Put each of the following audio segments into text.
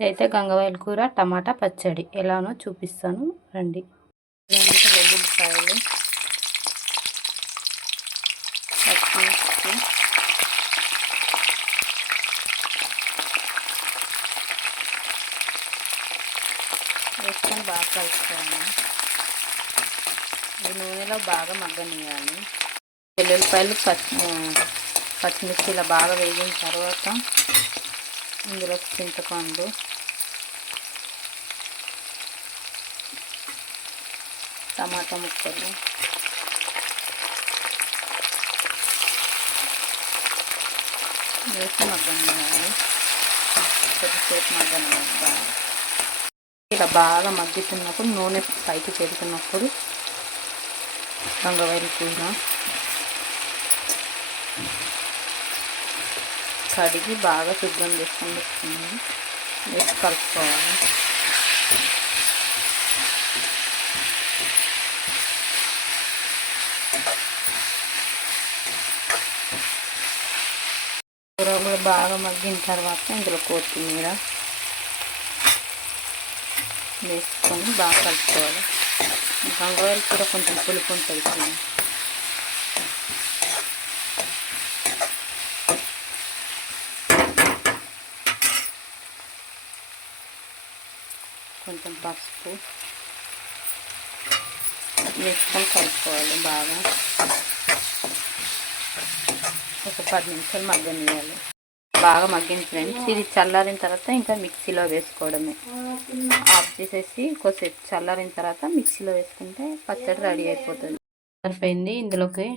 ఇదైతే గంగవాయల కూర టమాటా పచ్చడి ఎలానో చూపిస్తాను రండి. ఇలాంటి వెల్లుల్లిపాయలు, పచ్చిమిర్చి, వేసుకొని బాగా కలుపుకోవాలి. ఈ నూనెలో బాగా మగ్గనియాలి. వెల్లుల్లిపాయలు పచ్చిమిర్చి ఇలా బాగా వేగిన తర్వాత ఇందులో చింతపండు, టమాటా ముక్కలు, వేసి మగ్గనియాలి. కొద్దిసేపు మగ్గనియాలి బాగా. ఇలా బాగా మగ్గుతున్నప్పుడు నూనె పైకి పెడుతున్నప్పుడు గంగవాయల కూర కడిగి బాగా శుభ్రం చేసుకొని పెట్టుకున్నాను. వేసి కలుపుకోవాలి. కూర కూడా బాగా మగ్గిన తర్వాత ఇందులో కొత్తిమీర వేసుకొని బాగా కలుపుకోవాలి. గంగవాయల కూర కొంచెం పులుపు ఉంటుంది. కొంచెం పసుపు వేసుకొని కలుపుకోవాలి. బాగా ఒక 10 నిమిషాలు మగ్గనియాలి. బాగా మగ్గింది ఫ్రెండ్స్. ఇది చల్లారిన తర్వాత ఇంకా మిక్సీలో వేసుకోవడమే. ఆఫ్ చేసేసి కొద్దిసేపు చల్లారిన తర్వాత మిక్సీలో వేసుకుంటే పచ్చడి రెడీ అయిపోతుంది. సరిపోయింది. ఇందులోకి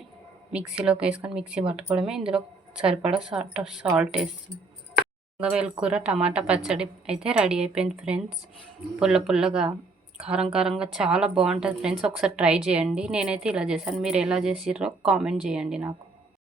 మిక్సీలోకి వేసుకొని మిక్సీ పట్టుకోవడమే. ఇందులో సరిపడా సాల్ట్ వేస్తుంది. గంగవాయల కూర టమాటా పచ్చడి అయితే రెడీ అయిపోయింది ఫ్రెండ్స్. పుల్ల పుల్లగా కారం కారంగా చాలా బాగుంటుంది ఫ్రెండ్స్. ఒకసారి ట్రై చేయండి. నేనైతే ఇలా చేశాను. మీరు ఎలా చేసిర్రో కామెంట్ చేయండి నాకు.